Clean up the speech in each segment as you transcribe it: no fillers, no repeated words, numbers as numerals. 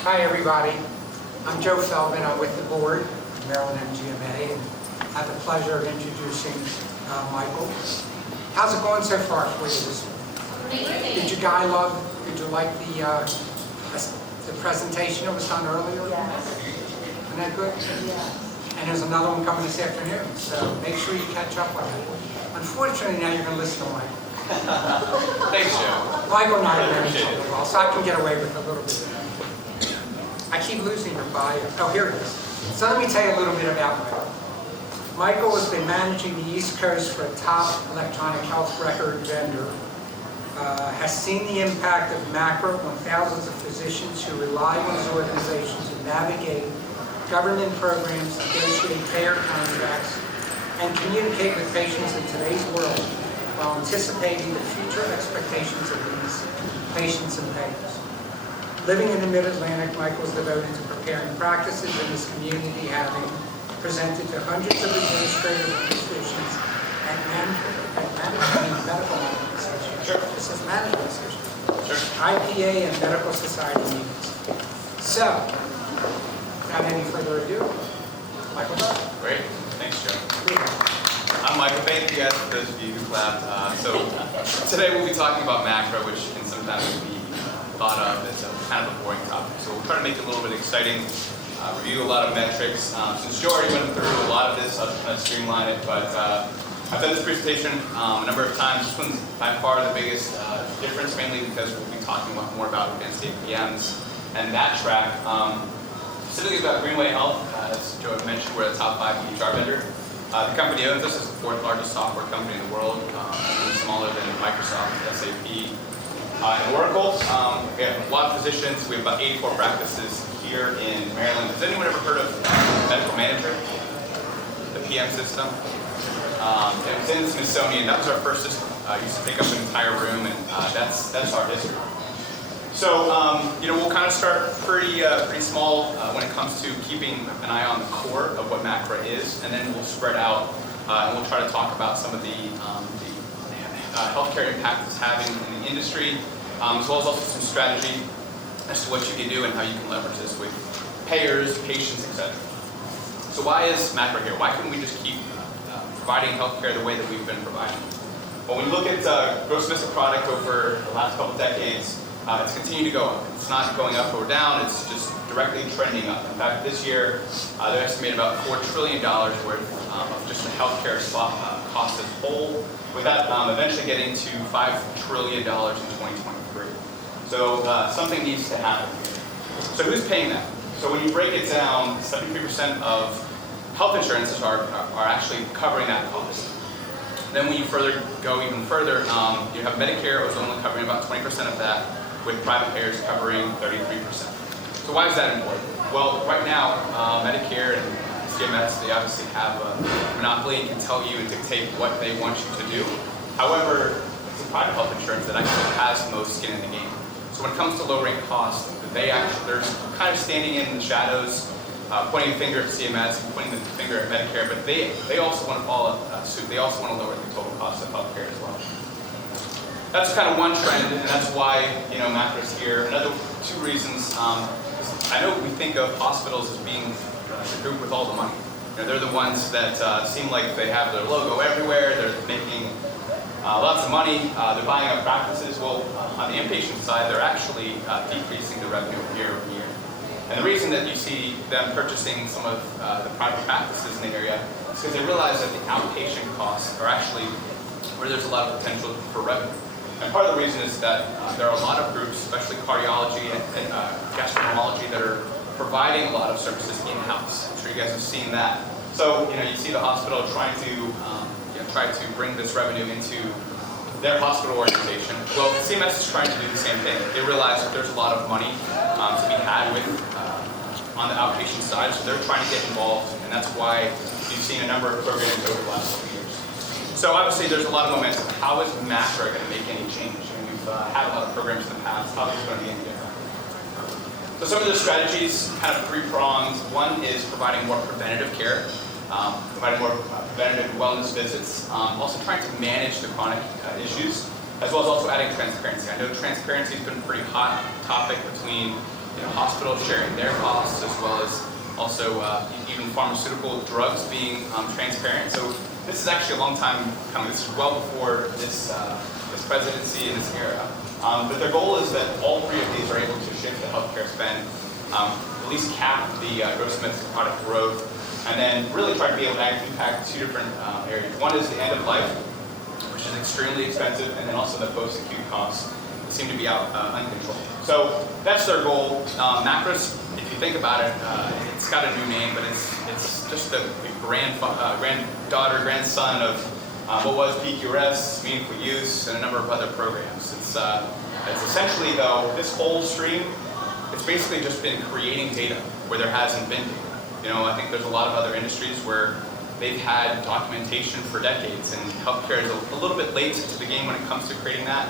Hi everybody, I'm Joe Feldman. I'm with the board of Maryland MGMA and I have the pleasure of introducing Michael. How's it going so far for you this week? Did you like the presentation that was done earlier? Yes. Isn't that good? Yes. And there's another one coming this afternoon, so make sure you catch up on it. Unfortunately, now you're going to listen to Michael. Thanks, Joe. Michael and I know each other well, so I can get away with a little bit of that. I keep losing your bio. Oh, here it is. So let me tell you a little bit about Michael. Michael has been managing the East Coast for a top electronic health record vendor, has seen the impact of MACRA on thousands of physicians who rely on these organizations to navigate government programs, negotiate payer contracts, and communicate with patients in today's world while anticipating the future expectations of these patients and payers. Living in the Mid-Atlantic, Michael is devoted to preparing practices in this community, having presented to hundreds of administrators and physicians at medical associations. Sure. This is management associations. Sure. IPA and medical society meetings. So, without any further ado, Michael. Great. Thanks, Joe. I'm Michael. Thank you guys for those of you who clapped. So today we'll be talking about MACRA, which can sometimes be thought of as a kind of a boring topic. So we'll try to make it a little bit exciting, review a lot of metrics. Since Joe already went through a lot of this, I'll kind of streamline it. But I've done this presentation a number of times. This one's by far the biggest difference, mainly because we'll be talking more about advanced APMs and that track. Specifically about Greenway Health, as Joe had mentioned, we're a top 5 EHR vendor. The company owns us as the 4th largest software company in the world, smaller than Microsoft, SAP, and Oracle. We have a lot of physicians. We have about 84 practices here in Maryland. Has anyone ever heard of Medical Manager, the PM system? It was in the Smithsonian. That was our first system. Used to pick up an entire room, and that's our history. So, we'll kind of start pretty small when it comes to keeping an eye on the core of what MACRA is, and then we'll spread out and we'll try to talk about some of the healthcare impact it's having in the industry, as well as also some strategy as to what you can do and how you can leverage this with payers, patients, etc. So why is MACRA here? Why couldn't we just keep providing healthcare the way that we've been providing? Well, when you look at gross domestic product over the last couple decades, it's continued to go up. It's not going up or down, it's just directly trending up. In fact, this year, they're estimating about $4 trillion worth of just the healthcare cost as a whole, with that eventually getting to $5 trillion in 2023. So something needs to happen. So who's paying that? So when you break it down, 73% of health insurances are actually covering that cost. Then when you go even further, you have Medicare, which is only covering about 20% of that, with private payers covering 33%. So why is that important? Well, right now, Medicare and CMS, they obviously have a monopoly and can tell you and dictate what they want you to do. However, it's a private health insurance that actually has the most skin in the game. So when it comes to lowering costs, they're kind of standing in the shadows, pointing a finger at CMS and pointing the finger at Medicare, but they also want to follow suit. They also want to lower the total cost of healthcare as well. That's kind of one trend, and that's why MACRA's here. Another 2 reasons. I know we think of hospitals as being the group with all the money. They're the ones that seem like they have their logo everywhere. They're making lots of money. They're buying up practices. Well, on the inpatient side, they're actually decreasing the revenue year over year. And the reason that you see them purchasing some of the private practices in the area is because they realize that the outpatient costs are actually where there's a lot of potential for revenue. And part of the reason is that there are a lot of groups, especially cardiology and gastroenterology, that are providing a lot of services in-house. I'm sure you guys have seen that. So you see the hospital trying to bring this revenue into their hospital organization. Well, CMS is trying to do the same thing. They realize that there's a lot of money to be had with on the outpatient side, so they're trying to get involved, and that's why you've seen a number of programs over the last couple years. So obviously there's a lot of momentum. How is MACRA going to make any change? We've had a lot of programs in the past. How is it going to be any different? So some of the strategies, kind of 3-pronged. One is providing more preventative care, providing more preventative wellness visits, also trying to manage the chronic issues, as well as also adding transparency. I know transparency has been a pretty hot topic between hospitals sharing their costs, as well as also even pharmaceutical drugs being transparent. So this is actually a long time coming. This is well before this presidency and this era. But their goal is that all three of these are able to shift the healthcare spend, at least cap the gross domestic product growth, and then really try to be able to impact two different areas. One is the end of life, which is extremely expensive, and then also the post-acute costs that seem to be out uncontrolled. So that's their goal. MACRA's, if you think about it, it's got a new name, but it's just the granddaughter, grandson of what was PQRS, Meaningful Use, and a number of other programs. It's essentially, though, this whole stream, it's basically just been creating data where there hasn't been data. I think there's a lot of other industries where they've had documentation for decades, and healthcare is a little bit late to the game when it comes to creating that.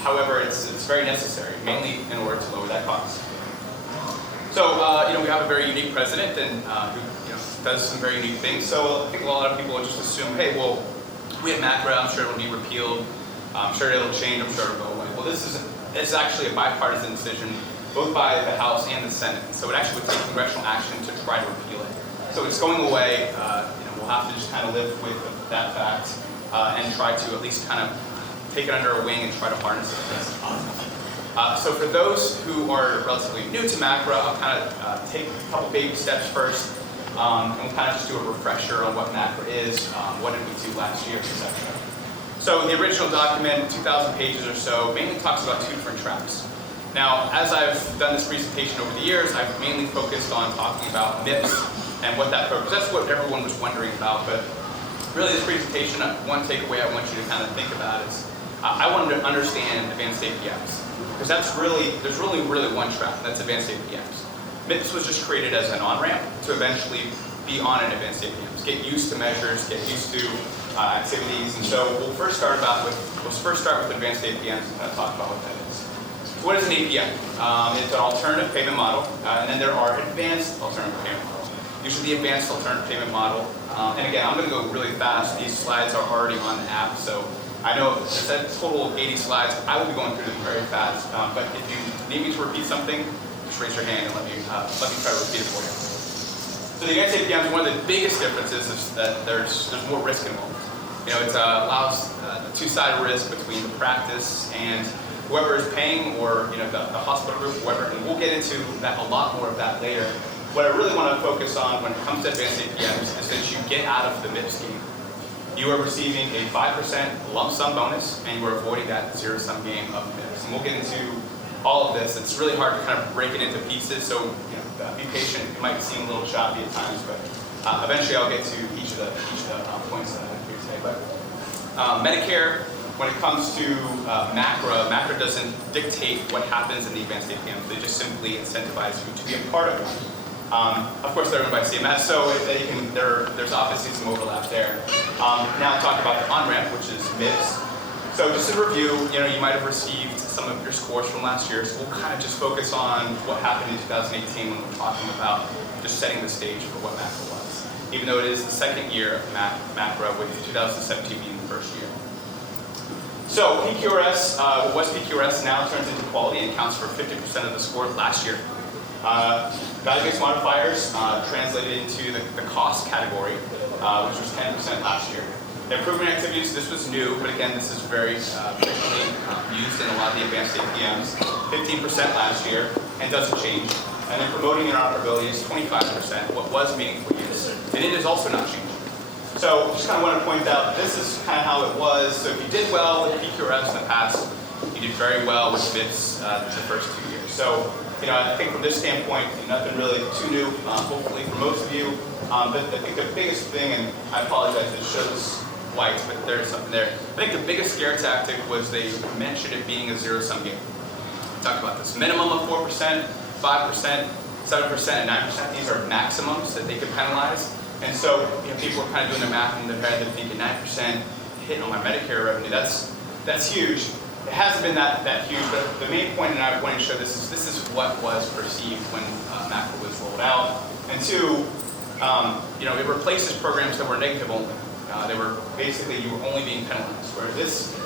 However, it's very necessary, mainly in order to lower that cost. So, we have a very unique president, and who does some very unique things. So I think a lot of people just assume, hey, well, we have MACRA, I'm sure it'll be repealed, I'm sure it'll change, I'm sure it'll go away. Well, it's actually a bipartisan decision, both by the House and the Senate. So it actually would take congressional action to try to repeal it. So it's going away. We'll have to just kind of live with that fact and try to at least kind of take it under a wing and try to harness it as best as possible. So for those who are relatively new to MACRA, I'll kind of take a couple baby steps first, and we'll kind of just do a refresher on what MACRA is, what did we do last year, etc. So the original document, 2,000 pages or so, mainly talks about two different tracks. Now, as I've done this presentation over the years, I've mainly focused on talking about MIPS and what that program is. That's what everyone was wondering about, but really this presentation, one takeaway I want you to kind of think about is, I wanted to understand advanced APMs, because there's really one track, that's advanced APMs. MIPS was just created as an on-ramp to eventually be on an advanced APMs, get used to measures, get used to activities, and so we'll first start with advanced APMs and kind of talk about what that is. So what is an APM? It's an alternative payment model, and then there are advanced alternative payment models. Usually the advanced alternative payment model, and again, I'm going to go really fast. These slides are already on the app, so I know it's a total of 80 slides. I will be going through them very fast, but if you need me to repeat something, just raise your hand and let me try to repeat it for you. So the advanced APMs, one of the biggest differences is that there's more risk involved. It allows the two-sided risk between the practice and whoever is paying, or the hospital group, whoever, and we'll get into that, a lot more of that later. What I really want to focus on when it comes to advanced APMs is that you get out of the MIPS game. You are receiving a 5% lump sum bonus, and you are avoiding that zero-sum game of MIPS. And we'll get into all of this. It's really hard to kind of break it into pieces, so be patient. It might seem a little choppy at times, but eventually I'll get to each of the points that I have here today. But Medicare, when it comes to MACRA doesn't dictate what happens in the advanced APMs. They just simply incentivize you to be a part of it. Of course, they're owned by CMS, so there's obviously some overlap there. Now talk about the on-ramp, which is MIPS. So just a review, you might have received some of your scores from last year, so we'll kind of just focus on what happened in 2018 when we're talking about just setting the stage for what MACRA was, even though it is the second year of MACRA, with 2017 being the first year. So PQRS, what was PQRS now turns into quality and counts for 50% of the score last year. Value-based modifiers translated into the cost category, which was 10% last year. Improvement activities, this was new, but again, this is very frequently used in a lot of the advanced APMs. 15% last year, and doesn't change. And then promoting interoperability is 25%, what was meaningful use, and it is also not changing. So just kind of want to point out, this is kind of how it was. So if you did well with PQRS in the past, you did very well with MIPS the first 2 years. So I think from this standpoint, nothing really too new, hopefully for most of you. But I think the biggest thing, and I apologize, it shows white, but there's something there. I think the biggest scare tactic was they mentioned it being a zero-sum game. We talked about this minimum of 4%, 5%, 7%, and 9%. These are maximums that they could penalize. And so people were kind of doing their math in their head. They're thinking 9% hit on my Medicare revenue. That's huge. It hasn't been that huge, but the main point, and I wanted to show this is what was perceived when MACRA was rolled out. And two, it replaces programs that were negative only. They were basically, you were only being penalized, whereas this,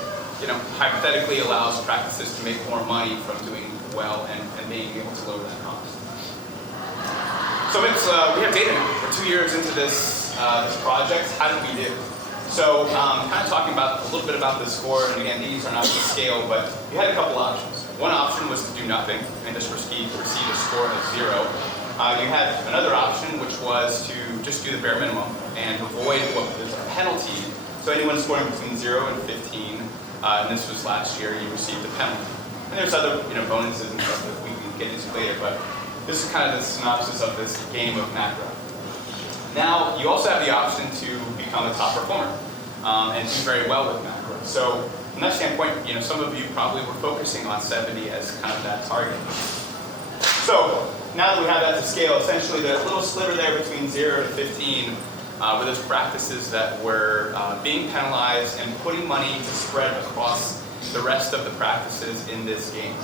hypothetically allows practices to make more money from doing well and being able to lower that cost. So we have data now. We're 2 years into this project. How did we do? So kind of talking about a little bit about the score, and again, these are not to scale, but you had a couple options. One option was to do nothing and just receive a score of 0. You had another option, which was to just do the bare minimum and avoid what was a penalty. So anyone scoring between 0 and 15, and this was last year, you received a penalty. And there's other bonuses and stuff that we can get into later, but this is kind of the synopsis of this game of MACRA. Now, you also have the option to become a top performer and do very well with MACRA. So from that standpoint, some of you probably were focusing on 70 as kind of that target. So now that we have that to scale, essentially the little sliver there between 0 to 15 were those practices that were being penalized and putting money to spread across the rest of the practices in this game.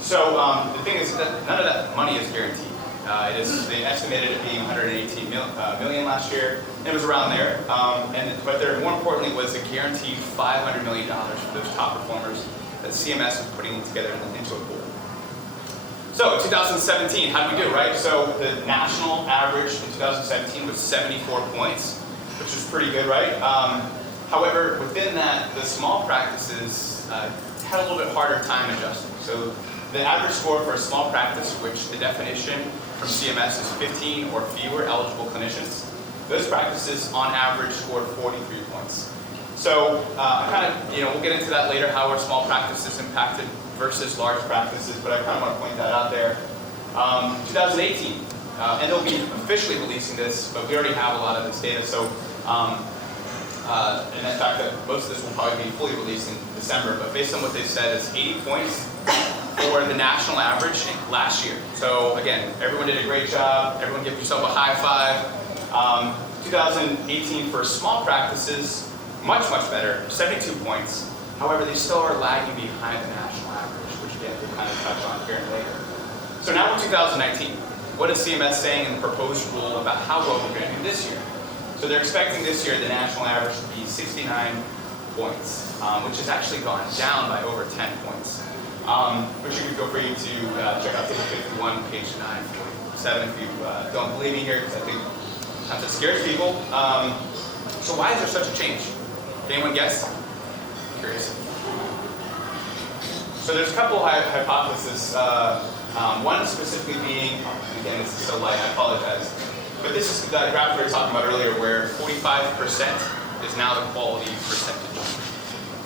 So the thing is that none of that money is guaranteed. They estimated it being 118 million last year, and it was around there. But there, more importantly, was a guaranteed $500 million for those top performers that CMS was putting together into a pool. So 2017, how did we do, right? So the national average in 2017 was 74 points, which is pretty good, right? However, within that, the small practices had a little bit harder time adjusting. So the average score for a small practice, which the definition from CMS is 15 or fewer eligible clinicians, those practices on average scored 43 points. So we'll get into that later, how are small practices impacted versus large practices, but I kind of want to point that out there. 2018, and they'll be officially releasing this, but we already have a lot of this data, so and in fact that most of this will probably be fully released in December, but based on what they've said, it's 80 points for the national average last year. So again, everyone did a great job. Everyone give yourself a high five. 2018 for small practices, much, much better, 72 points. However, they still are lagging behind the national average, which again, we'll kind of touch on here later. So now we're 2019. What is CMS saying in the proposed rule about how well we're going to do this year? So they're expecting this year the national average to be 69 points, which has actually gone down by over 10 points. Which you could go for you to check out table 51, page 947 if you don't believe me here, because I think sometimes it scares people. So why is there such a change? Can anyone guess? Curious. So there's a couple hypotheses. One specifically being, again, this is so light, I apologize. But this is the graph we were talking about earlier where 45% is now the quality percentage.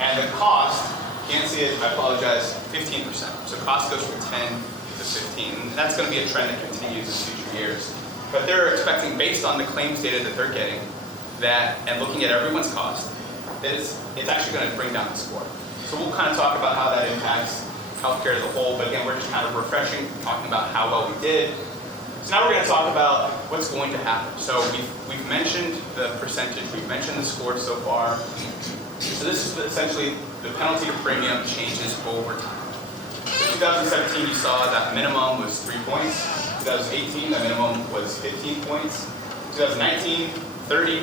And the cost, can't see it, I apologize, 15%. So cost goes from 10 to 15. And that's going to be a trend that continues in future years. But they're expecting, based on the claims data that they're getting, that, and looking at everyone's cost, that it's actually going to bring down the score. So we'll kind of talk about how that impacts healthcare as a whole, but again, we're just kind of refreshing, talking about how well we did. So now we're going to talk about what's going to happen. So we've mentioned the percentage, we've mentioned the score so far. So this is essentially the penalty to premium changes over time. So 2017, you saw that minimum was 3 points. 2018, the minimum was 15 points. 2019, 30.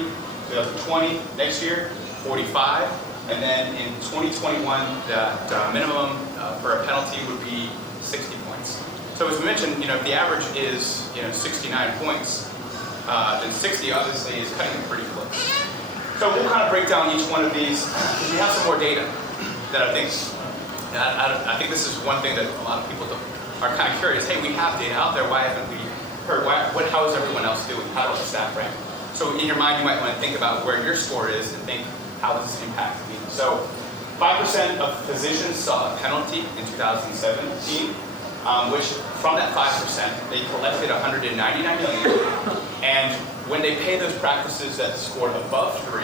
2020, next year, 45. And then in 2021, the minimum for a penalty would be 60 points. So as we mentioned, if the average is 69 points, then 60 obviously is cutting it pretty close. So we'll kind of break down each one of these because we have some more data that I think this is one thing that a lot of people are kind of curious. Hey, we have data out there. Why haven't we heard? How is everyone else doing? How does the staff rank? So in your mind, you might want to think about where your score is and think, how does this impact me? So 5% of physicians saw a penalty in 2017, which from that 5%, they collected $199 million. And when they pay those practices that scored above 3,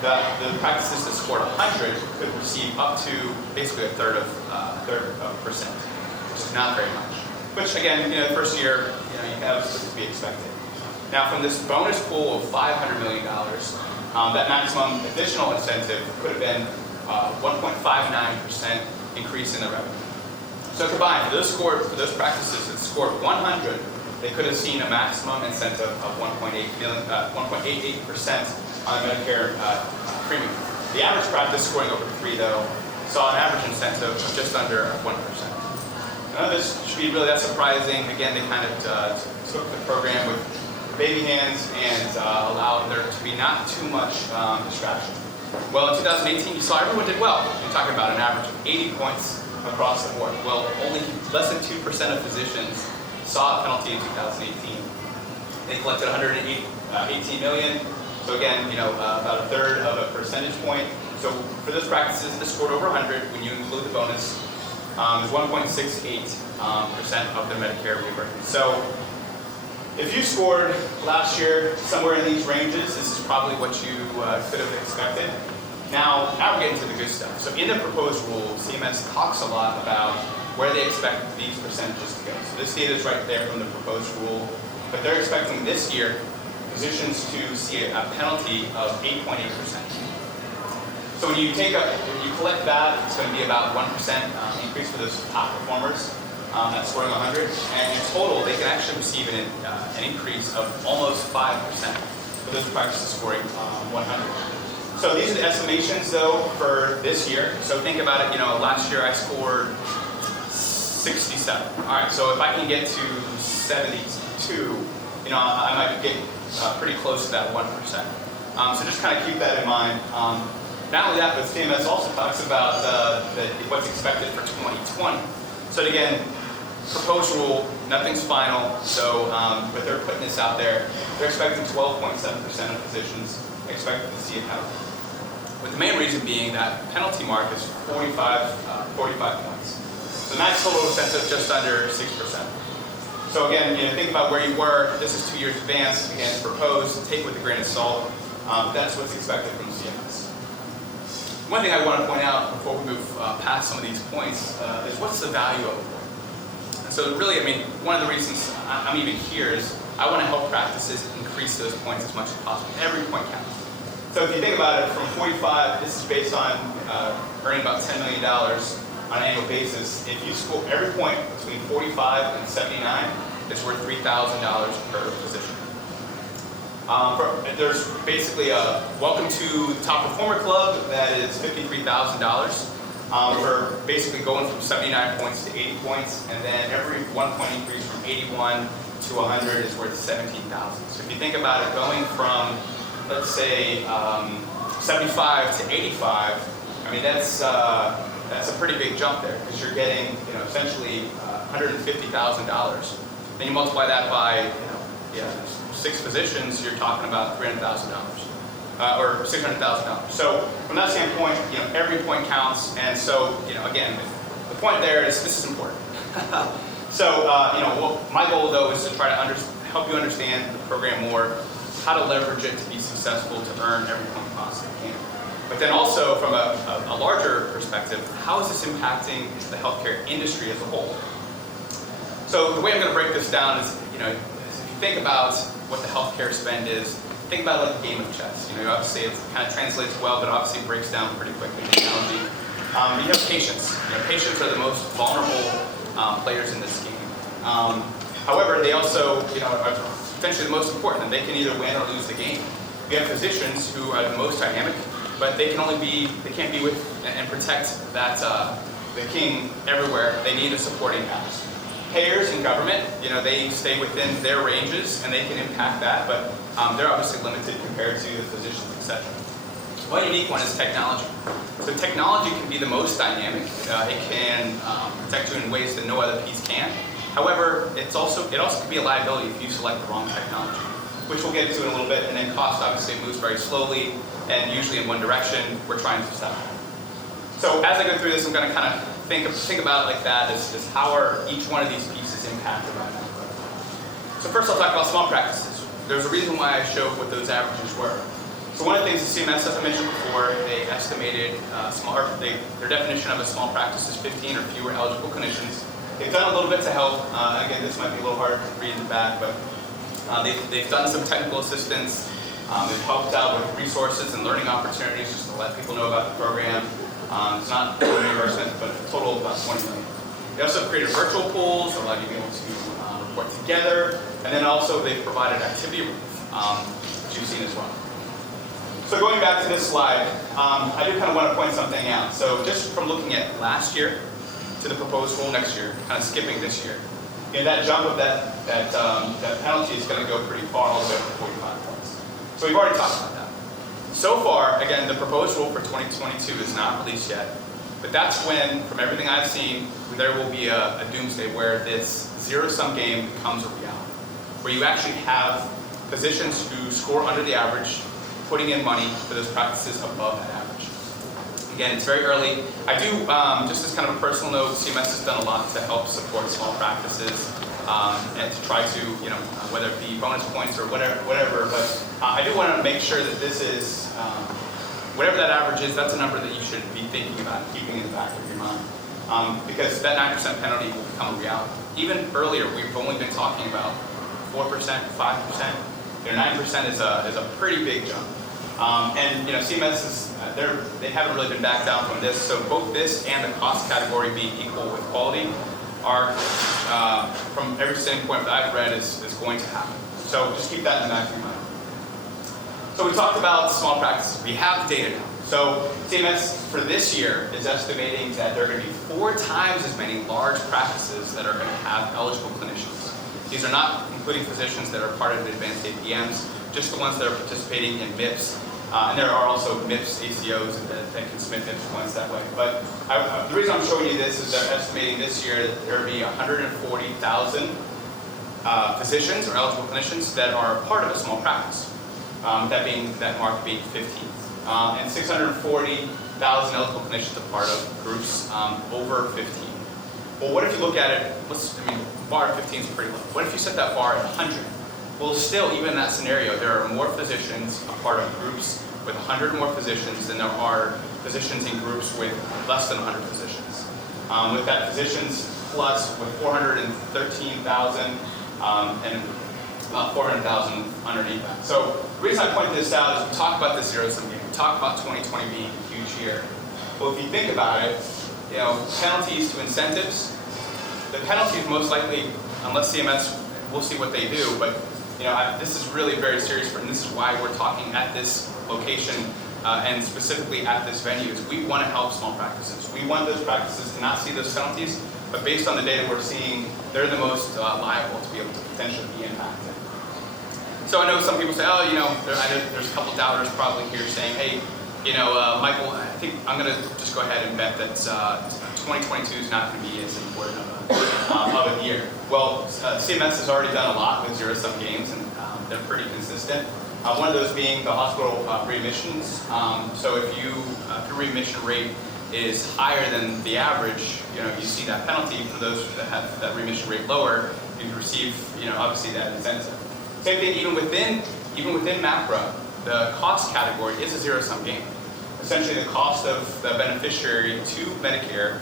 the practices that scored 100 could receive up to basically a third of percent, which is not very much. Which again, the first year, you have to be expected. Now, from this bonus pool of $500 million, that maximum additional incentive could have been 1.59% increase in the revenue. So combined, for those practices that scored 100, they could have seen a maximum incentive of 1.88% on Medicare premium. The average practice scoring over 3, though, saw an average incentive of just under 1%. None of this should be really that surprising. Again, they kind of took the program with baby hands and allowed there to be not too much distraction. Well, in 2018, you saw everyone did well. You're talking about an average of 80 points across the board. Well, only less than 2% of physicians saw a penalty in 2018. They collected 118 million. So again, about a third of a percentage point. So for those practices that scored over 100, when you include the bonus, is 1.68% of their Medicare reimbursement. So if you scored last year somewhere in these ranges, this is probably what you could have expected. Now we're getting to the good stuff. So in the proposed rule, CMS talks a lot about where they expect these percentages to go. So this data is right there from the proposed rule, but they're expecting this year physicians to see a penalty of 8.8%. So when you collect that, it's going to be about 1% increase for those top performers that's scoring 100. And in total, they can actually receive an increase of almost 5% for those practices scoring 100. So these are the estimations, though, for this year. So think about it. Last year I scored 67. All right. So if I can get to 72, I might get pretty close to that 1%. So just kind of keep that in mind. Not only that, but CMS also talks about what's expected for 2020. So again, proposed rule, nothing's final. So, but they're putting this out there. They're expecting 12.7% of physicians expected to see a penalty. With the main reason being that penalty mark is 45 points. The max total sets at just under 6%. So again, think about where you were. This is 2 years advanced. Again, it's proposed. Take it with a grain of salt. That's what's expected from CMS. One thing I want to point out before we move past some of these points is what's the value of a point? And so really, one of the reasons I'm even here is I want to help practices increase those points as much as possible. Every point counts. So if you think about it, from 45, this is based on earning about $10 million on an annual basis. If you score every point between 45 and 79, it's worth $3,000 per physician. There's basically a welcome to the top performer club that is $53,000 for basically going from 79 points to 80 points, and then every 1 point increase from 81 to 100 is worth $17,000. So if you think about it, going from, let's say, 75 to 85, that's a pretty big jump there, because you're getting essentially $150,000. Then you multiply that by 6 physicians, you're talking about $300,000 or $600,000. So from that standpoint, every point counts. And so, again, the point there is this is important. So, my goal though is to try to help you understand the program more, how to leverage it to be successful, to earn every point you possibly can. But then also from a larger perspective, how is this impacting the healthcare industry as a whole? So the way I'm going to break this down is, if you think about what the healthcare spend is, think about it like a game of chess. Obviously it kind of translates well, but obviously it breaks down pretty quickly in the analogy. You have patients. Patients are the most vulnerable players in this game. However, they also, are potentially the most important, and they can either win or lose the game. You have physicians who are the most dynamic, but they can't be with and protect that the king everywhere. They need a supporting cast. Payers and government, they stay within their ranges and they can impact that, but they're obviously limited compared to the physicians, etc. One unique one is technology. So technology can be the most dynamic. It can protect you in ways that no other piece can. However, it also can be a liability if you select the wrong technology, which we'll get into in a little bit. And then cost obviously moves very slowly and usually in one direction. We're trying to stop that. So as I go through this, I'm going to kind of think about it like that, as how are each one of these pieces impacted by that. So first I'll talk about small practices. There's a reason why I showed what those averages were. So one of the things the CMS, as I mentioned before, they estimated their definition of a small practice is 15 or fewer eligible clinicians. They've done a little bit to help. Again, this might be a little hard to read in the back, but they've done some technical assistance. They've helped out with resources and learning opportunities just to let people know about the program. It's not full reimbursement, but a total of about $20 million. They also have created virtual pools that allow you to be able to report together, and then also they've provided activity relief, which you've seen as well. So going back to this slide, I do kind of want to point something out. So just from looking at last year, to the proposed rule next year, kind of skipping this year, and that jump of that penalty is going to go pretty far, all the way up to 45 points. So we've already talked about that. So far, again, the proposed rule for 2022 is not released yet, but that's when, from everything I've seen, there will be a doomsday where this zero-sum game becomes a reality, where you actually have physicians who score under the average putting in money for those practices above that average. Again, it's very early. I do, just as kind of a personal note, CMS has done a lot to help support small practices and to try to, whether it be bonus points or whatever, but I do want to make sure that this is, whatever that average is, that's a number that you should be thinking about, keeping in the back of your mind. Because that 9% penalty will become a reality. Even earlier, we've only been talking about 4%, 5%. 9% is a pretty big jump. And CMS is, they haven't really been backed down from this. So both this and the cost category being equal with quality are, from every standpoint that I've read, is going to happen. So just keep that in the back of your mind. So we talked about small practices. We have the data now. So CMS for this year is estimating that there are going to be 4 times as many large practices that are going to have eligible clinicians. These are not including physicians that are part of the advanced APMs, just the ones that are participating in MIPS. And there are also MIPS ACOs that can submit MIPS points that way. But the reason I'm showing you this is they're estimating this year that there will be 140,000 physicians or eligible clinicians that are part of a small practice. That mark being 15. And 640,000 eligible clinicians are part of groups over 15. Well, what if you look at it, bar 15 is pretty low. What if you set that bar at 100? Well, still, even in that scenario, there are more physicians a part of groups with 100 more physicians than there are physicians in groups with less than 100 physicians. With that physicians plus with 413,000 and about 400,000 underneath that. So the reason I point this out is we talk about this zero-sum game. We talk about 2020 being a huge year. Well, if you think about it, penalties to incentives, the penalties most likely, unless CMS, we'll see what they do, but this is really very serious, and this is why we're talking at this location and specifically at this venue, is we want to help small practices. We want those practices to not see those penalties, but based on the data we're seeing, they're the most liable to be able to potentially be impacted. So I know some people say, there's a couple doubters probably here saying, hey, Michael, I think I'm going to just go ahead and bet that 2022 is not going to be as important of a year. Well, CMS has already done a lot with zero-sum games, and they're pretty consistent. One of those being the hospital readmissions. So if your readmission rate is higher than the average, you see that penalty. For those that have that readmission rate lower, you receive, obviously that incentive. Same thing even within MACRA, the cost category is a zero-sum game. Essentially, the cost of the beneficiary to Medicare,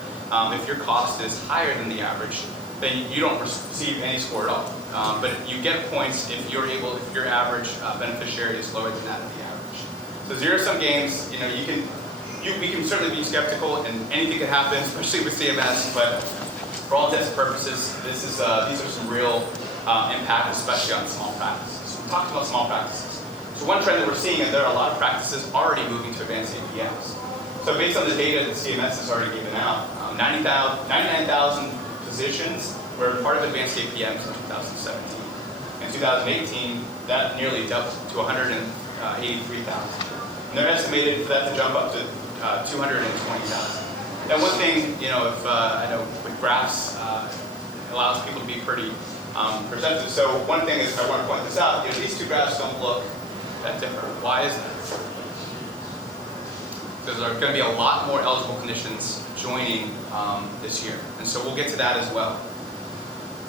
if your cost is higher than the average, then you don't receive any score at all. But you get points if your average beneficiary is lower than that of the average. So zero-sum games, we can certainly be skeptical, and anything can happen, especially with CMS. But for all intents and purposes, these are some real impact, especially on small practices. We talked about small practices. So one trend that we're seeing is there are a lot of practices already moving to advanced APMs. So based on the data that CMS has already given out, 99,000 physicians were part of advanced APMs in 2017. In 2018, that nearly doubled to 183,000. And they're estimated for that to jump up to 220,000. Now one thing, if I know with graphs, it allows people to be pretty perceptive. So one thing is, I want to point this out, these two graphs don't look that different. Why is that? Because there are going to be a lot more eligible clinicians joining this year. And so we'll get to that as well.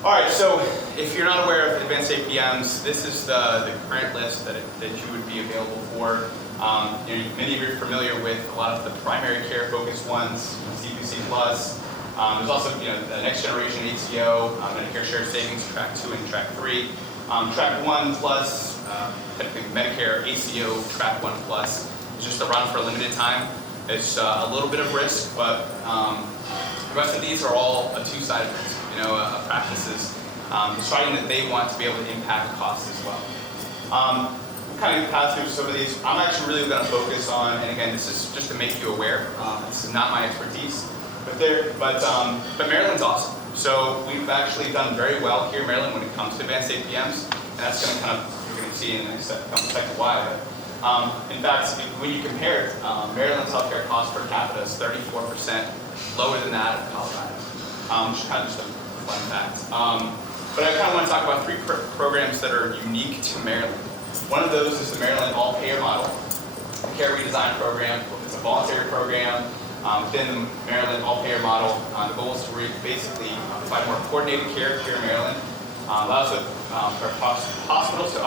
All right, so if you're not aware of advanced APMs, this is the current list that you would be available for. Many of you are familiar with a lot of the primary care focused ones, CPC Plus. There's also the next generation ACO, Medicare Shared Savings, Track 2 and Track 3. Track 1 Plus, technically Medicare ACO, Track 1 Plus, is just a run for a limited time. It's a little bit of risk, but the rest of these are all a two-sided risk. Practices deciding that they want to be able to impact costs as well. We'll kind of pass through some of these. I'm actually really going to focus on, and again, this is just to make you aware. This is not my expertise, but But Maryland's awesome. So we've actually done very well here in Maryland when it comes to advanced APMs, and that's going to you're going to see in the next couple seconds why. In fact, when you compare it, Maryland's healthcare cost per capita is 34% lower than that of Colorado, which is kind of just a fun fact. But I kind of want to talk about 3 programs that are unique to Maryland. One of those is the Maryland all-payer model, the care redesign program. It's a voluntary program within the Maryland all-payer model. The goal is to basically provide more coordinated care here in Maryland. Allows for hospitals to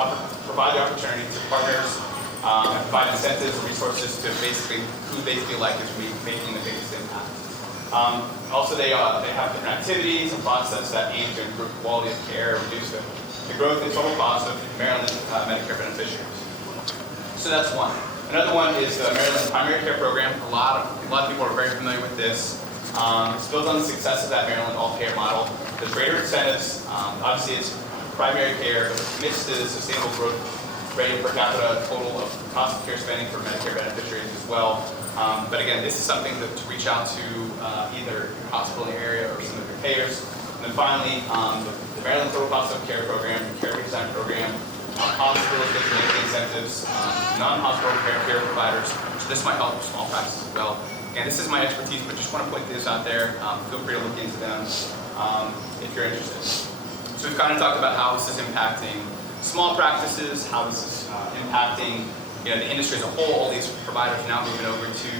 provide the opportunity to partners and provide incentives and resources to basically who they feel like is making the biggest impact. Also, they have different activities and processes that aim to improve quality of care, reduce the growth in total cost of Maryland Medicare beneficiaries. So that's one. Another one is the Maryland Primary Care Program. A lot of people are very familiar with this. It's built on the success of that Maryland all-payer model. There's greater incentives. Obviously, it's primary care. It commits to the sustainable growth rate per capita total of cost of care spending for Medicare beneficiaries as well. But again, this is something to reach out to either your hospital in the area or some of your payers. And then finally, the Maryland Total Cost of Care Program, the Care Redesign Program, hospitals get community incentives, non-hospital care providers. So this might help small practices as well. Again, this is my expertise, but just want to point this out there. Feel free to look into them if you're interested. So we've kind of talked about how this is impacting small practices, how this is impacting the industry as a whole. All these providers now moving over to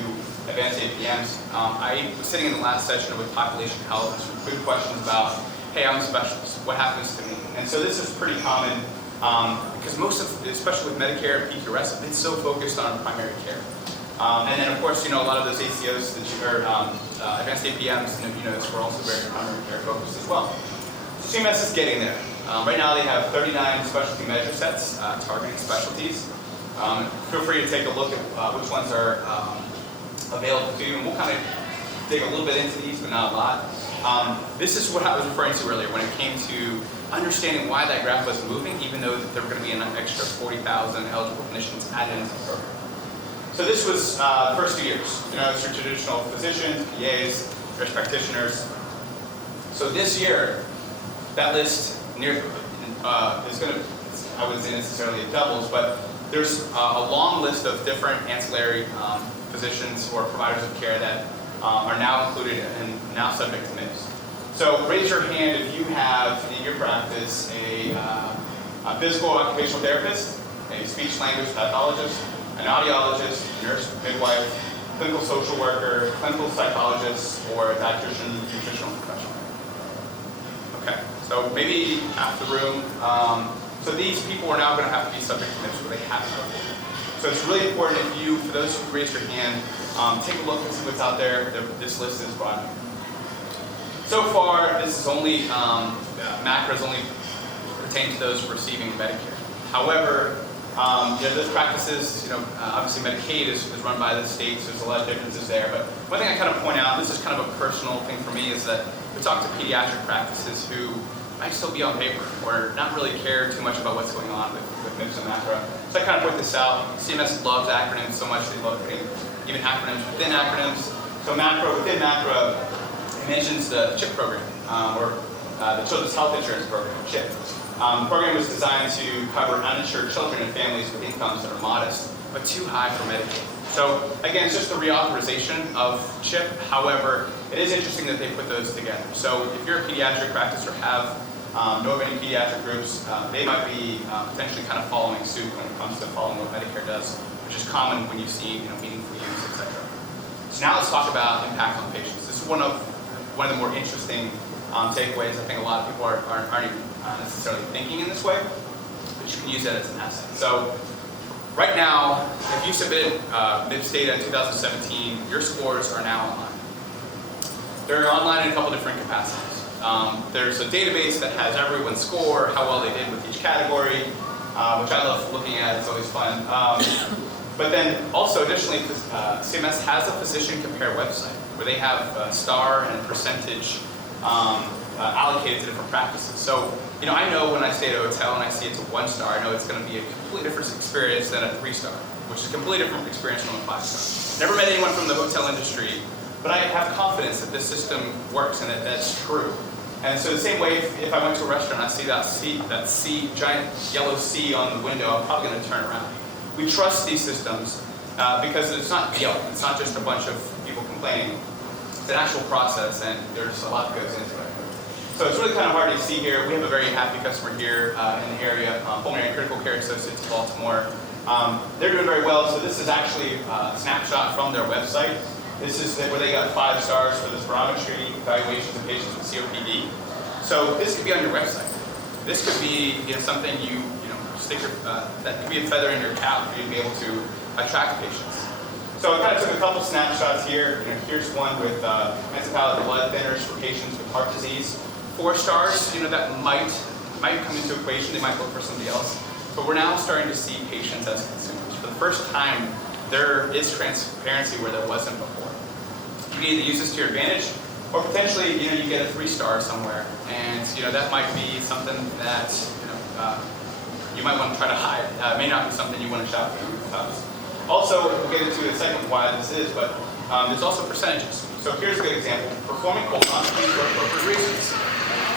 advanced APMs. I was sitting in the last session with population health, some good questions about, hey, I'm a specialist, what happens to me? And so this is pretty common because most of, especially with Medicare and PQRS, it's so focused on primary care. And then of course, a lot of those ACOs that advanced APMs, we're also very primary care focused as well. So CMS is getting there. Right now they have 39 specialty measure sets targeting specialties. Feel free to take a look at which ones are available to you, and we'll kind of dig a little bit into these, but not a lot. This is what I was referring to earlier when it came to understanding why that graph was moving, even though there were going to be an extra 40,000 eligible clinicians added into the program. So this was the first 2 years. It's your traditional physicians, PAs, nurse practitioners. So this year, that list is going to, I wouldn't say necessarily it doubles, but there's a long list of different ancillary physicians or providers of care that are now included and now subject to MIPS. So raise your hand if you have in your practice a physical occupational therapist, a speech language pathologist, an audiologist, a nurse, midwife, clinical social worker, clinical psychologist, or a dietitian, nutritional professional. Okay, so maybe half the room. So these people are now going to have to be subject to MIPS where they haven't before. So it's really important for those who raised your hand, take a look and see what's out there. This list is broad. So far, this is only, MACRA is only pertaining to those receiving Medicare. However, those practices, obviously Medicaid is run by the states, so there's a lot of differences there. But one thing I kind of point out, this is kind of a personal thing for me, is that we talk to pediatric practices who might still be on paper or not really care too much about what's going on with MIPS and MACRA. So I kind of point this out. CMS loves acronyms so much, they love putting even acronyms within acronyms. So MACRA, within MACRA, it mentions the CHIP program, or the Children's Health Insurance Program, CHIP. The program was designed to cover uninsured children and families with incomes that are modest, but too high for Medicaid. So again, it's just the reauthorization of CHIP. However, it is interesting that they put those together. So if you're a pediatric practice or know of any pediatric groups, they might be potentially kind of following suit when it comes to following what Medicare does, which is common when you see meaningful use, etc. So now let's talk about impact on patients. This is one of the more interesting takeaways. I think a lot of people aren't even necessarily thinking in this way, but you can use that as an asset. So right now, if you submitted MIPS data in 2017, your scores are now online. They're online in a couple different capacities. There's a database that has everyone's score, how well they did with each category, which I love looking at, it's always fun. But then also additionally, CMS has a physician compare website where they have a star and percentage allocated to different practices. So, I know when I stay at a hotel and I see it's a 1-star, I know it's going to be a completely different experience than a 3-star, which is a completely different experience from a 5-star. Never met anyone from the hotel industry but I have confidence that this system works and that that's true. And so the same way, if I went to a restaurant, I see that giant yellow C on the window, I'm probably going to turn around. We trust these systems because it's not Yelp. It's not just a bunch of people complaining. It's an actual process, and there's a lot that goes into it. So it's really kind of hard to see here. We have a very happy customer here in the area, Pulmonary and Critical Care Associates of Baltimore. They're doing very well. So this is actually a snapshot from their website. This is where they got 5 stars for the spirometry evaluations of patients with COPD. So this could be on your website. This could be something you stick that could be a feather in your cap for you to be able to attract patients. So I kind of took a couple snapshots here. Here's one with mesothelial blood thinners for patients with heart disease. 4 stars. That might come into equation. They might look for somebody else. But we're now starting to see patients as consumers. For the first time, there is transparency where there wasn't before. You can either use this to your advantage, or potentially, you get a 3-star somewhere, and that might be something that you might want to try to hide. May not be something you want to shout for. Also, we'll get into in a second why this is, but there's also percentages. So here's a good example: performing colonoscopies for appropriate reasons.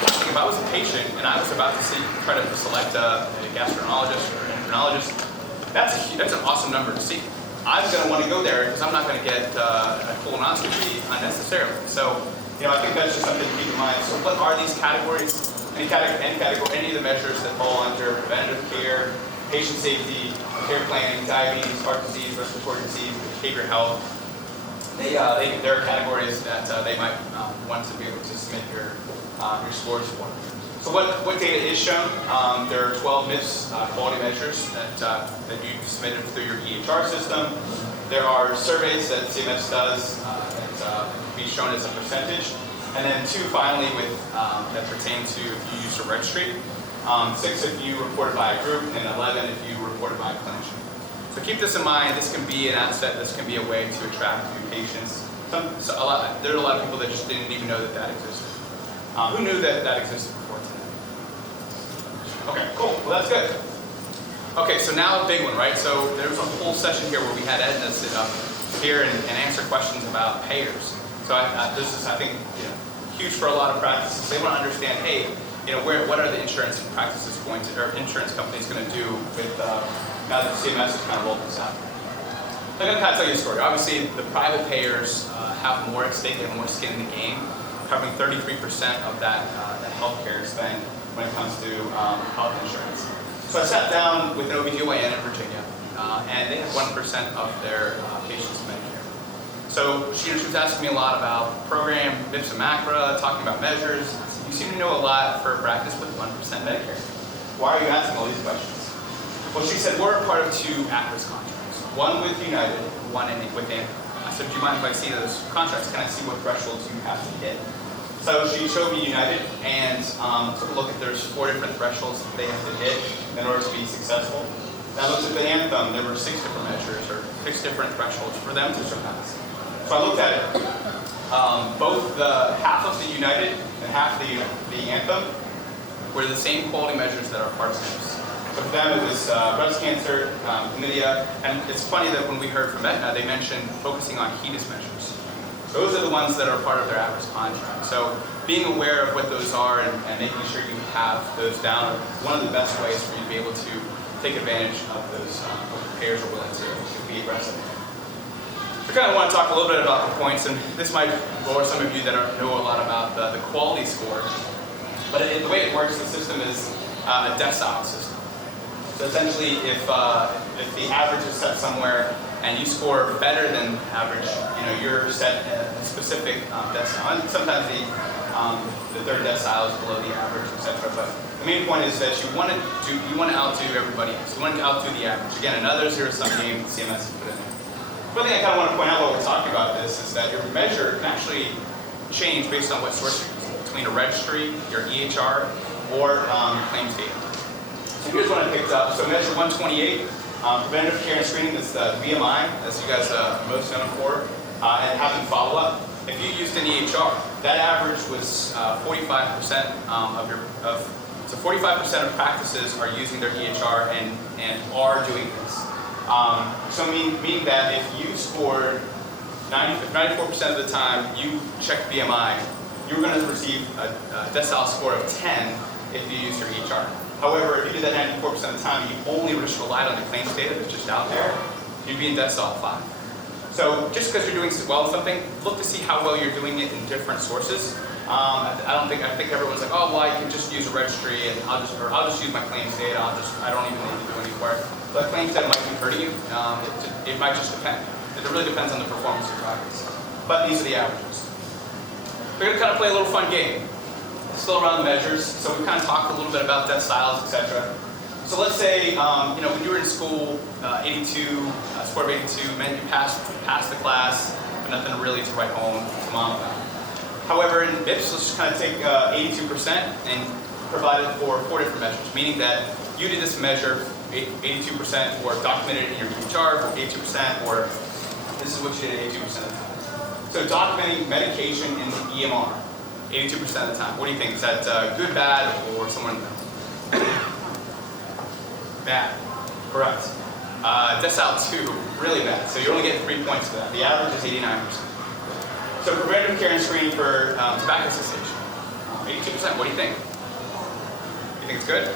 If I was a patient and I was about to try to select a gastroenterologist or an endocrinologist, that's an awesome number to see. I'm going to want to go there because I'm not going to get a colonoscopy unnecessarily. So, I think that's just something to keep in mind. So what are these categories? Any of the measures that fall under preventative care, patient safety, care planning, diabetes, heart disease, respiratory disease, behavioral health. There are categories that they might want to be able to submit your scores for. So what data is shown? There are 12 MIPS quality measures that you submitted through your EHR system. There are surveys that CMS does that can be shown as a percentage. And then 2 finally that pertain to if you use a registry. 6 if you reported by a group, and 11 if you reported by a clinician. So keep this in mind. This can be an asset. This can be a way to attract new patients. There are a lot of people that just didn't even know that existed. Who knew that existed before today? Okay, cool. Well, that's good. Okay, so now a big one, right? So there was a whole session here where we had Edna sit up here and answer questions about payers. So this is, I think, huge for a lot of practices. They want to understand, hey, what are the insurance practices or insurance companies going to do with now that CMS has kind of rolled this out? I'm going to kind of tell you a story. Obviously, the private payers have more at stake, they have more skin in the game, covering 33% of that healthcare spend when it comes to health insurance. So I sat down with an OBGYN in Virginia, and they have 1% of their patients Medicare. So she was asking me a lot about program, MIPS and MACRA, talking about measures. You seem to know a lot for a practice with 1% Medicare. Why are you asking all these questions? Well, she said, we're a part of 2 at-risk contracts. One with United, one with Anthem. I said, do you mind if I see those contracts? Can I see what thresholds you have to hit? So she showed me United and took a look at there's 4 different thresholds that they have to hit in order to be successful. And I looked at the Anthem, there were 6 different measures or 6 different thresholds for them to surpass. So I looked at it. Both the half of the United and half of the Anthem were the same quality measures that are part of MIPS. So for them it was breast cancer, chlamydia, and it's funny that when we heard from Aetna, they mentioned focusing on HEDIS measures. Those are the ones that are part of their at-risk contract. So being aware of what those are and making sure you have those down are one of the best ways for you to be able to take advantage of those what the payers are willing to be aggressive. So I kind of want to talk a little bit about the points, and this might bore some of you that know a lot about the quality score. But the way it works, the system is a decile system. So essentially, if the average is set somewhere and you score better than average, you're set a specific decile. And sometimes the 3rd decile is below the average, etc. But the main point is that you want to outdo everybody else. You want to outdo the average. Again, another zero-sum game CMS has put in there. One thing I kind of want to point out while we're talking about this is that your measure can actually change based on what source you're using, between a registry, your EHR, or your claims data. So here's what I picked up. So measure 128, preventative care and screening, that's the BMI, as you guys are most known for, and having follow-up. If you used an EHR, that average was 45% so 45% of practices are using their EHR and are doing this. So meaning that if you scored 94% of the time you check BMI, you're going to receive a decile score of 10 if you use your EHR. However, if you did that 94% of the time, you only just relied on the claims data that's just out there, you'd be in decile 5. So just because you're doing well with something, look to see how well you're doing it in different sources. I think everyone's like, oh, well, I can just use a registry and I'll just use my claims data. I don't even need to do any work. But claims data might be hurting you. It might just depend. It really depends on the performance of your drivers. But these are the averages. We're going to kind of play a little fun game. Still around the measures. So we kind of talked a little bit about deciles, etc. So let's say, when you were in school, 82, score of 82, meant you passed the class, but nothing really to write home to mom about. However, in MIPS, let's just kind of take 82% and provide it for 4 different measures, meaning that you did this measure 82% or documented it in your EHR for 82%, or this is what you did 82% of the time. So documenting medication in the EMR, 82% of the time. What do you think? Is that good, bad, or somewhere in the middle? Bad. Correct. Decile 2, really bad. So you only get 3 points for that. The average is 89%. So preventative care and screening for tobacco cessation, 82%. What do you think? You think it's good?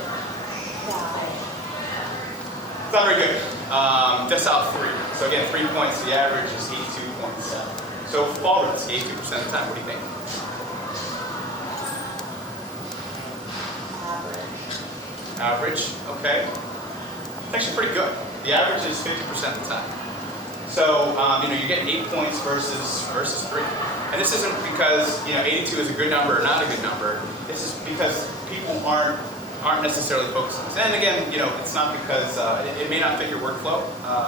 It's not very good. Decile 3. So again, 3 points. The average is 82.7. So fall risk, 82% of the time. What do you think? Average. Okay. It's actually pretty good. The average is 50% of the time. So you're getting 8 points versus 3. And this isn't because 82 is a good number or not a good number. This is because people aren't necessarily focused on this. And again, it's not because it may not fit your workflow.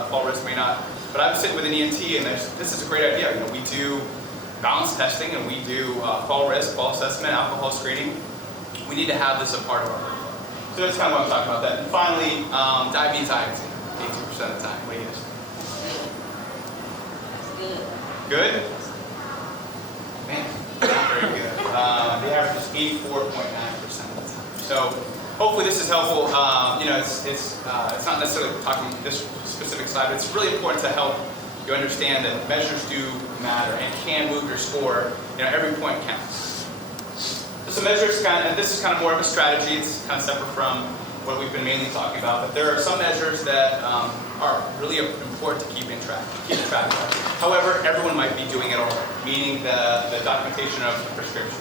Fall risk may not. But I'm sitting with an ENT, and this is a great idea. We do balance testing, and we do fall risk, fall assessment, alcohol screening. We need to have this a part of our workflow. So that's kind of what I'm talking about. That. And finally, diabetes eye exam, 82% of the time. What do you guys? Good? Man, not very good. The average is 84.9% of the time. So hopefully this is helpful. It's not necessarily talking this specific slide, but it's really important to help you understand that measures do matter and can move your score. Every point counts. So some measures, and this is kind of more of a strategy. It's kind of separate from what we've been mainly talking about, but there are some measures that are really important to keep track of. However, everyone might be doing it already, meaning the documentation of the prescription,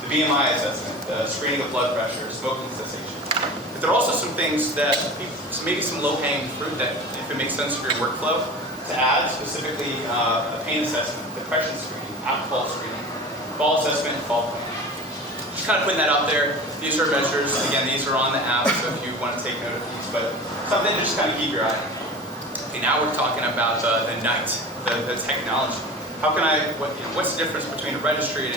the BMI assessment, the screening of blood pressure, smoking cessation. But there are also some things that, maybe some low-hanging fruit that, if it makes sense for your workflow, to add, specifically a pain assessment, depression screening, alcohol screening, fall assessment, and fall planning. Just kind of putting that out there. These are measures. Again, these are on the app, so if you want to take note of these, but something to just kind of keep your eye on. Okay, now we're talking about the NITE, the technology. What's the difference between a registry and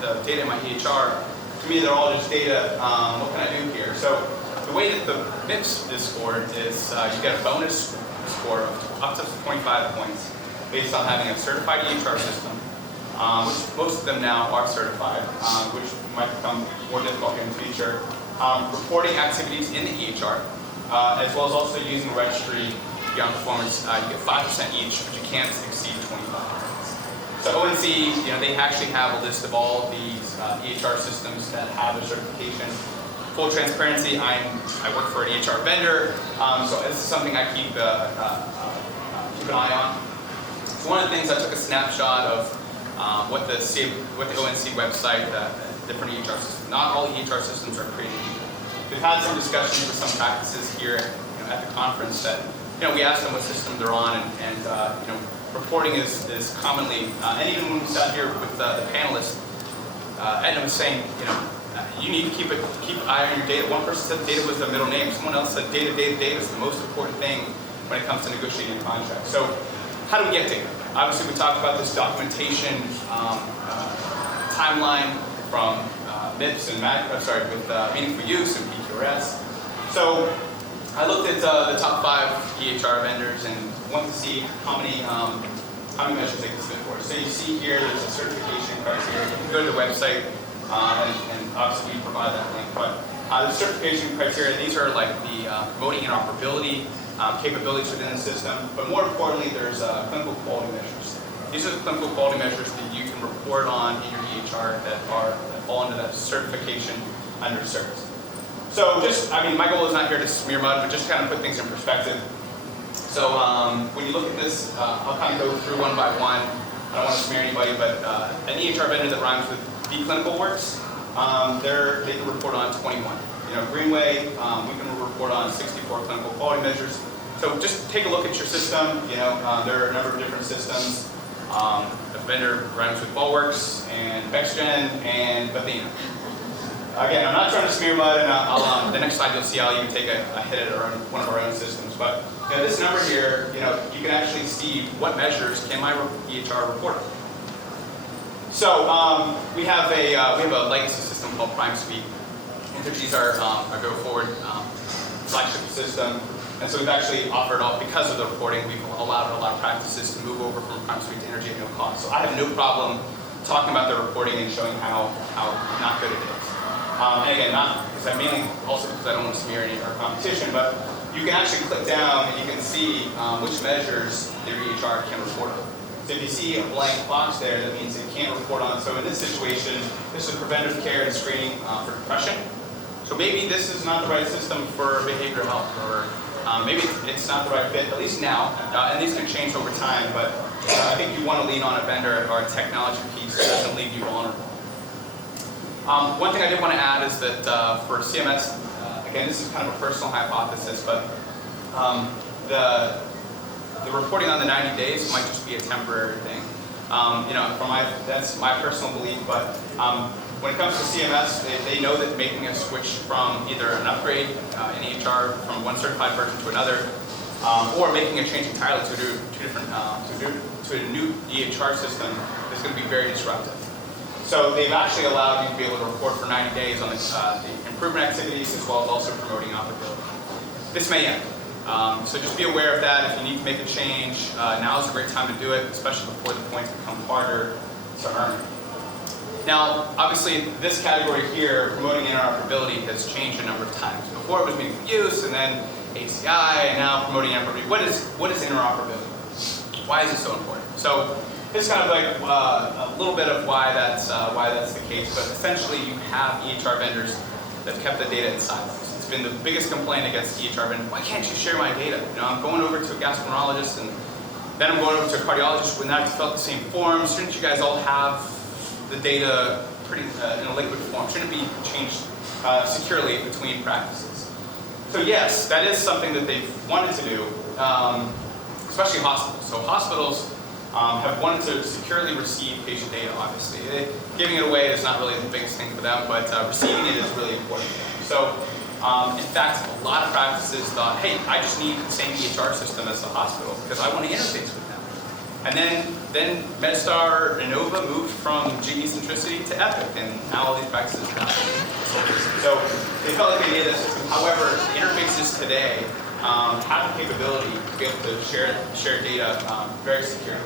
the data in my EHR? To me, they're all just data. What can I do here? So the way that the MIPS is scored is you get a bonus score of up to 25 points based on having a certified EHR system, which most of them now are certified, which might become more difficult in the future. Reporting activities in the EHR, as well as also using a registry beyond performance. You get 5% each, but you can't exceed 25 points. So ONC, they actually have a list of all these EHR systems that have a certification. Full transparency, I work for an EHR vendor, so this is something I keep an eye on. So one of the things, I took a snapshot of what the ONC website, different EHR systems. Not all EHR systems are created equal. We've had some discussions with some practices here at the conference that we asked them what system they're on, and reporting is commonly, and even when we sat here with the panelists, Edna was saying, you need to keep an eye on your data. One person said data was the middle name. Someone else said data is the most important thing when it comes to negotiating a contract. So how do we get data? Obviously, we talked about this documentation timeline from MIPS and MACRA, with meaningful use and PQRS. So I looked at the top 5 EHR vendors and wanted to see how many measures they can submit for. So you see here, there's a certification criteria. You can go to the website and obviously we provide that link. But the certification criteria, these are like the promoting interoperability capabilities within the system. But more importantly, there's clinical quality measures. These are the clinical quality measures that you can report on in your EHR that fall under that certification under CERT. So my goal is not here to smear mud, but just kind of put things in perspective. So when you look at this, I'll kind of go through one by one. I don't want to smear anybody, but an EHR vendor that rhymes with vClinicalWorks, they can report on 21. Greenway, we can report on 64 clinical quality measures. So just take a look at your system. There are a number of different systems. The vendor rhymes with Ballworks and BexGen and Bethina. Again, I'm not trying to smear mud, and the next slide you'll see I'll even take a hit at one of our own systems. But this number here, you can actually see what measures can my EHR report on. So we have a legacy system called PrimeSuite. Entergy's our go-forward flagship system. And so we've actually offered, because of the reporting, we've allowed a lot of practices to move over from PrimeSuite to Energy at no cost. So I have no problem talking about the reporting and showing how not good it is. And again, not because I don't want to smear any of our competition, but you can actually click down and you can see which measures their EHR can report on. So if you see a blank box there, that means it can't report on. So in this situation, this is preventive care and screening for depression. So maybe this is not the right system for behavioral health, or maybe it's not the right fit, at least now. And these can change over time, but I think you want to lean on a vendor or a technology piece that doesn't leave you vulnerable. One thing I did want to add is that for CMS, again, this is kind of a personal hypothesis, but the reporting on the 90 days might just be a temporary thing. That's my personal belief, but when it comes to CMS, they know that making a switch from either an upgrade in EHR from one certified version to another, or making a change entirely to a new EHR system is going to be very disruptive. So they've actually allowed you to be able to report for 90 days on the improvement activities as well as also promoting operability. This may end. So just be aware of that. If you need to make a change, now is a great time to do it, especially before the points become harder to earn. Now, obviously, this category here, promoting interoperability, has changed a number of times. Before it was meaningful use, and then ACI, and now promoting interoperability. What is interoperability? Why is it so important? So this is kind of like a little bit of why that's the case. But essentially, you have EHR vendors that have kept the data in silos. It's been the biggest complaint against EHR vendors. Why can't you share my data? I'm going over to a gastroenterologist, and then I'm going over to a cardiologist. We're not fill out the same forms. Shouldn't you guys all have the data pretty in a liquid form? Shouldn't it be changed securely between practices? So yes, that is something that they've wanted to do, especially hospitals. So hospitals have wanted to securely receive patient data, obviously. Giving it away is not really the biggest thing for them, but receiving it is really important for them. So in fact, a lot of practices thought, hey, I just need the same EHR system as the hospital because I want to interface with them. And then MedStar and Innova moved from GE Centricity to Epic, and now all these practices have so they felt like they needed a system. However, interfaces today have the capability to be able to share data very securely.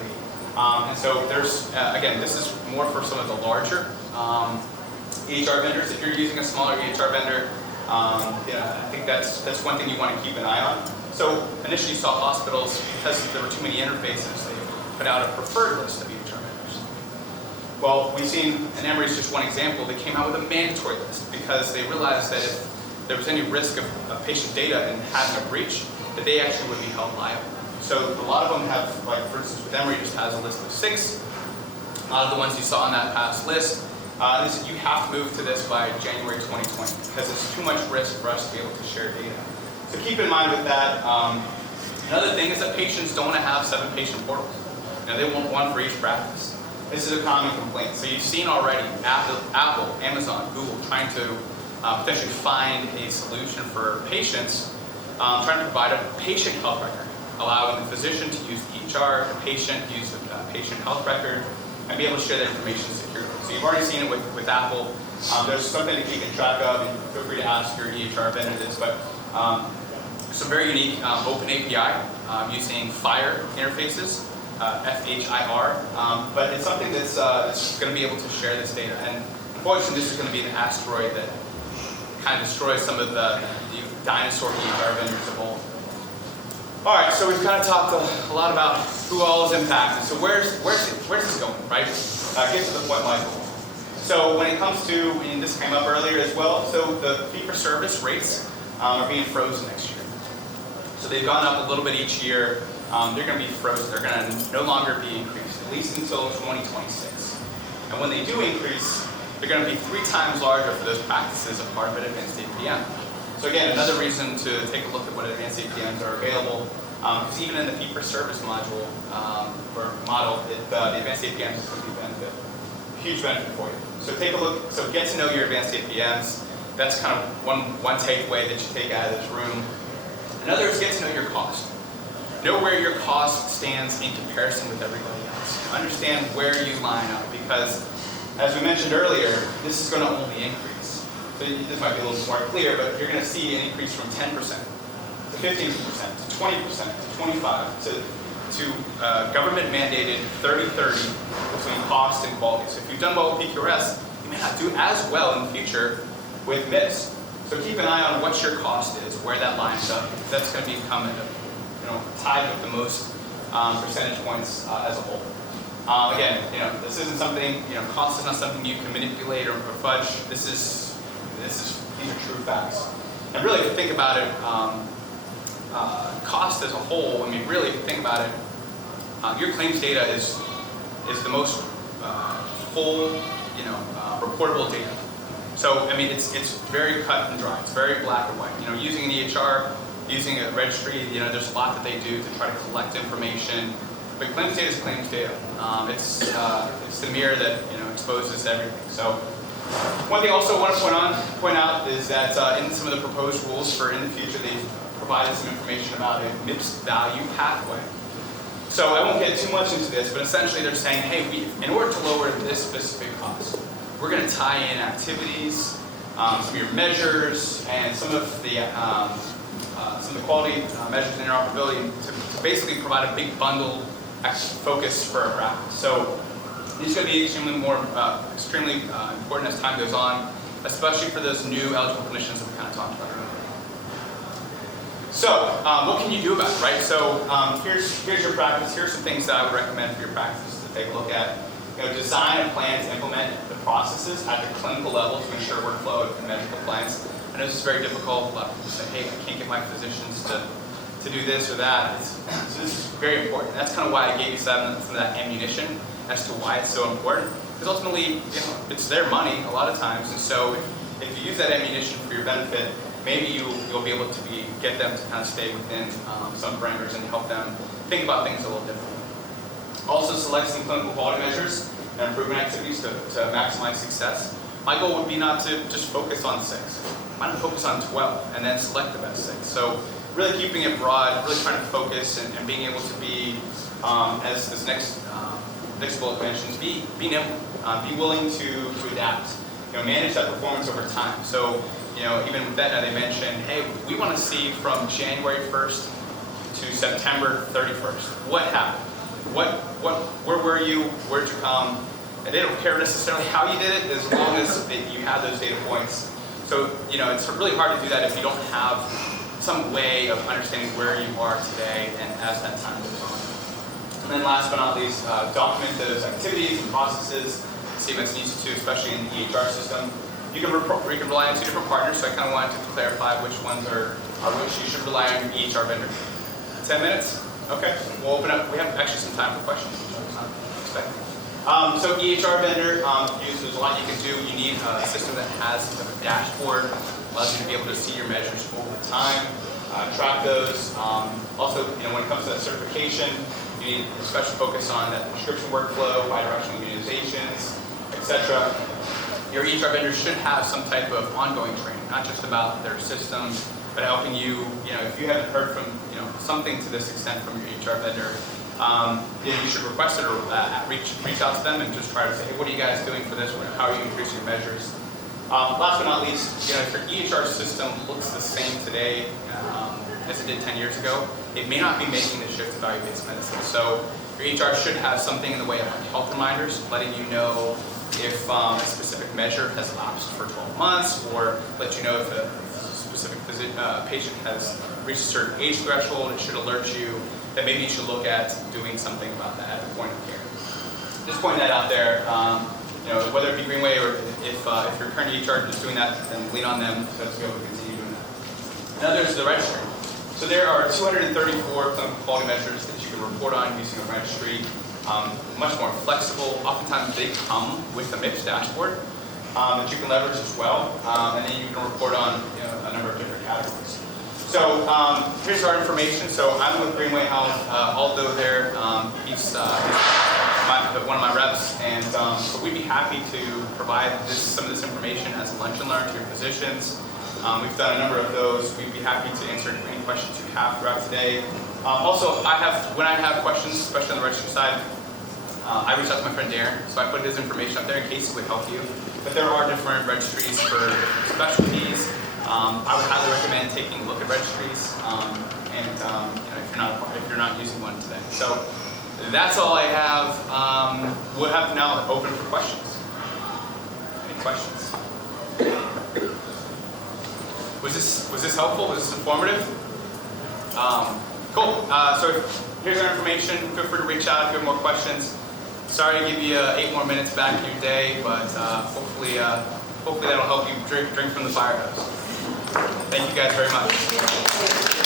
And so there's, again, this is more for some of the larger EHR vendors. If you're using a smaller EHR vendor, I think that's one thing you want to keep an eye on. So initially you saw hospitals, because there were too many interfaces, they put out a preferred list of EHR vendors. Well, we've seen, and Emory's just one example, they came out with a mandatory list because they realized that if there was any risk of patient data and having a breach, that they actually would be held liable. So a lot of them have, like for instance with Emory, just has a list of 6. A lot of the ones you saw on that past list, you have to move to this by January 2020 because it's too much risk for us to be able to share data. So keep in mind with that. Another thing is that patients don't want to have 7 patient portals. They want one for each practice. This is a common complaint. So you've seen already Apple, Amazon, Google trying to potentially find a solution for patients, trying to provide a patient health record, allowing the physician to use the EHR, the patient to use the patient health record, and be able to share that information securely. So you've already seen it with Apple. There's something to keep in track of, and feel free to ask your EHR vendor this, but some very unique open API using FHIR interfaces, FHIR, but it's something that's going to be able to share this data. And unfortunately, this is going to be an asteroid that kind of destroys some of the dinosaur EHR vendors of old. All right, so we've kind of talked a lot about who all is impacted. So where's it where's this going, right? Get to the point, Michael. So when it comes to, and this came up earlier as well, so the fee-for-service rates are being frozen next year. So they've gone up a little bit each year. They're going to be frozen. They're going to no longer be increased, at least until 2026. And when they do increase, they're going to be 3 times larger for those practices a part of an advanced APM. So again, another reason to take a look at what advanced APMs are available, because even in the fee-for-service module or model, the advanced APMs is going to be a benefit, huge benefit for you. So take a look. So get to know your advanced APMs. That's kind of one takeaway that you take out of this room. Another is get to know your cost. Know where your cost stands in comparison with everybody else. Understand where you line up, because as we mentioned earlier, this is going to only increase. So this might be a little more clear, but you're going to see an increase from 10% to 15% to 20% to 25% to government-mandated 30-30 between cost and quality. So if you've done well with PQRS, you may not do as well in the future with MIPS. So keep an eye on what your cost is, where that lines up, because that's going to become tied with the most percentage points as a whole. Again, this isn't something, cost is not something you can manipulate or fudge. These are true facts. And really, if you think about it, cost as a whole, really, if you think about it, your claims data is the most full, reportable data. So, it's very cut and dry. It's very black and white. Using an EHR, using a registry, there's a lot that they do to try to collect information. But claims data is claims data. It's the mirror that exposes everything. So, one thing I also want to point out is that in some of the proposed rules for in the future, they've provided some information about a MIPS value pathway. So I won't get too much into this, but essentially they're saying, hey, in order to lower this specific cost, we're going to tie in activities, some of your measures, and some of the quality measures and interoperability to basically provide a big bundle focus for a practice. So these are going to be extremely important as time goes on, especially for those new eligible clinicians that we kind of talked about earlier. So what can you do about it, right? So here's your practice. Here's some things that I would recommend for your practice to take a look at. Design a plan to implement the processes at the clinical level to ensure workflow and medical compliance. I know this is very difficult. A lot of people say, hey, I can't get my physicians to do this or that. So this is very important. That's kind of why I gave you some of that ammunition as to why it's so important. Because ultimately, it's their money a lot of times, and so if you use that ammunition for your benefit, maybe you'll be able to get them to kind of stay within some parameters and help them think about things a little differently. Also, select some clinical quality measures and improvement activities to maximize success. My goal would be not to just focus on 6. Why not focus on 12 and then select the best 6? So really keeping it broad, really trying to focus and being able to be, as this next bullet mentions, be nimble, be willing to adapt, manage that performance over time. So, even with that, they mentioned, hey, we want to see from January 1st to September 31st. What happened? Where were you? Where'd you come? And they don't care necessarily how you did it, as long as you have those data points. So, it's really hard to do that if you don't have some way of understanding where you are today and as that time goes on. And then last but not least, document those activities and processes. CMS needs to, especially in the EHR system. You can rely on 2 different partners, so I kind of wanted to clarify which ones are which. You should rely on your EHR vendor. 10 minutes? Okay, we'll open up. We have actually some time for questions, which I was not expecting. So EHR vendor, there's a lot you can do. You need a system that has a dashboard, allows you to be able to see your measures over time, track those. Also, when it comes to that certification, you need a special focus on that prescription workflow, bidirectional immunizations, etc. Your EHR vendor should have some type of ongoing training, not just about their system, but helping you, if you haven't heard from, something to this extent from your EHR vendor, you should request it or reach out to them and just try to say, hey, what are you guys doing for this? How are you increasing your measures? Last but not least, if your EHR system looks the same today as it did 10 years ago, it may not be making the shift to value-based medicine. So your EHR should have something in the way of health reminders, letting you know if a specific measure has lapsed for 12 months, or let you know if a specific patient has reached a certain age threshold. It should alert you that maybe you should look at doing something about that at the point of care. Just point that out there. You know, whether it be Greenway or if your current EHR is doing that, then lean on them so to be able to continue doing that. Now there's the registry. So there are 234 clinical quality measures that you can report on using a registry. Much more flexible. Oftentimes they come with a MIPS dashboard that you can leverage as well, and then you can report on a number of different categories. So here's our information. So I'm with Greenway Health. Aldo there, he's one of my reps, and so we'd be happy to provide some of this information as a lunch and learn to your physicians. We've done a number of those. We'd be happy to answer any questions you have throughout today. Also, when I have questions, especially on the registry side, I reach out to my friend Darren, so I put his information up there in case it would help you. But there are different registries for specialties. I would highly recommend taking a look at registries, and if you're not using one today. So that's all I have. We'll have now open for questions. Any questions? Was this helpful? Was this informative? Cool. So here's our information. Feel free to reach out if you have more questions. Sorry to give you 8 more minutes back in your day, but hopefully that'll help you drink from the fire hose. Thank you guys very much.